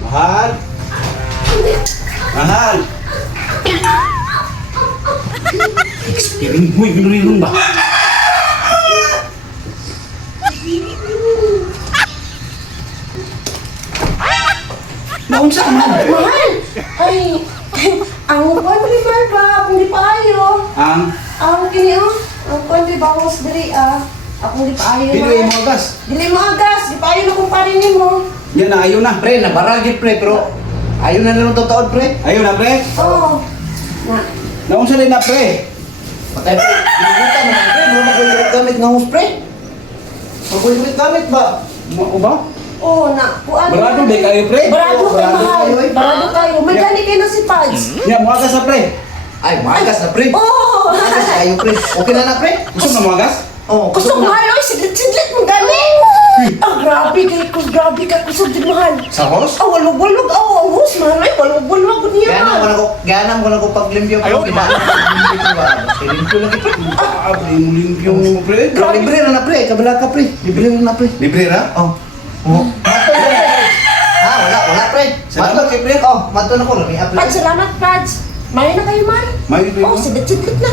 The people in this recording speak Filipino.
Mahal. Mahal. Piring mo, ginuriron ba? Naunsa ka man? Mahal! Ay, ang upan mo ni Mahal ba? Kung di pa ayo. Ang kini oh. Ang upan di ba ako diri Ako di pa ayo. Dili mo agas. Dili mo agas. Di pa ayo na kung parin mo. Yan na, ayaw na. Pre, nabaragit pre, pero ayaw na naman totoo pre. Ayaw na, pre. Oo. Na. Naunsa din na, pre. Patay pre, ginugutan na pre, mo magulit gamit ng hus pre. Magulit gamit ba? Mo ba? Oo na. Kuan. Barado ba kayo, pre? Barado kayo, Barado Mahal. kayo, eh. Barado kayo. May Yeah. gani kayo na si Pads. Yan, mo agas na, pre. Ay, magas na pre. Oo. Magas kayo pre. Okay na na pre? Gusto na mo agas? Oh, Kusog Mahal, oy. Siglit-siglit mo gani. Grabe kayo. Grabe ka. Kusog din Mahal. Sa hos? Walog-walog. Ang hus, Mahal. Ay, walog-walog niya. Ganam ko na ko paglimpyo ko. Limpyo lagi pre. Limpyo mo, pre. Libre na na pre, kabala ka pre. Libre na na pre. Libre ra? Oh. Oh. Wala pre. Matod kay pre. Oh, matod na ko lami Pads, apply. salamat, Pads. Mayo na kayo, Mahal. Mayo na Oh, yun. siglit-siglit na.